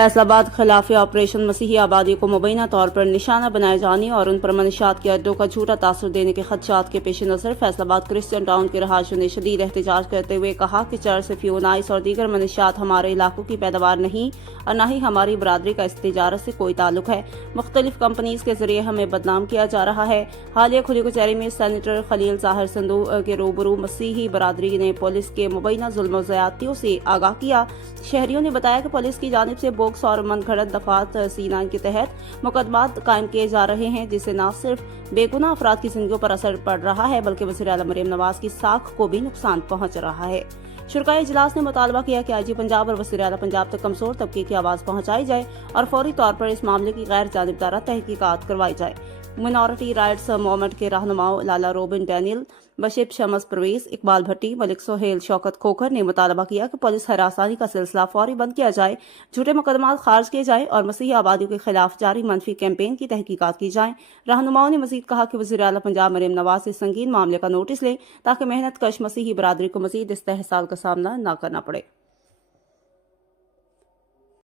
फैसला आबाद खिलाफ ऑपरेशन मसीही आबादी को मुबैना तौर पर निशाना बनाए जाने और उन पर मनशियात के अड्डों का झूठा तासुर देने के खदशात के पेश नज़र फैसलाबाद क्रिश्चियन टाउन के रहायशियों ने शदीद एहतजाज करते हुए कहा कि चर्च, फ्यूनाइस और दीगर मनशियात हमारे इलाकों की पैदावार नहीं और न ही हमारी बरादरी का इस तिजारत से कोई ताल्लुक है। मुख्तलिफ कंपनीज के जरिए हमें बदनाम किया जा रहा है। हालिया खुली कचहरी में सेनेटर खलील ज़ाहिर संधू के रूबरू मसीही बरादरी ने पुलिस के मुबैना जुल्म ज़्यादतियों से आगाह किया। शहरियों ने बताया कि पुलिस की जानिब से बोक्स और मनगढ़ंत दफात C9 के तहत मुकदमात कायम किए जा रहे हैं, जिससे न सिर्फ बेगुनाह अफराद की जिंदगियों पर असर पड़ रहा है बल्कि वज़ीर आला मरियम नवाज की साख को भी नुकसान पहुंच रहा है। शुरकाए इजलास ने मुतालबा किया कि IG पंजाब और वज़ीर आला पंजाब तक कमजोर तबके की आवाज़ पहुंचाई जाए और फौरी तौर पर इस मामले की गैर जानिबदारा तहकीकात करवाई जाए। मिनॉरिटी राइट्स मूवमेंट के रहनुमाओं लाला रोबिन डैनियल, बशीर शमस परवेज, इकबाल भट्टी, मलिक सोहेल, शौकत खोखर ने मुतालबा किया कि पुलिस हरासानी का सिलसिला फौरी बंद किया जाए, झूठे मुकदमात खारिज किए जाए और मसीही आबादियों के खिलाफ जारी मनफी कैंपेन की तहकीकात की जाए। रहनुमाओं ने मजीद कहा कि वज़ीर आला पंजाब मरियम नवाज से संगीन मामले का नोटिस लें ताकि मेहनत कश मसीही बरादरी को मजीद इस्तेहसाल का सामना न करना पड़े।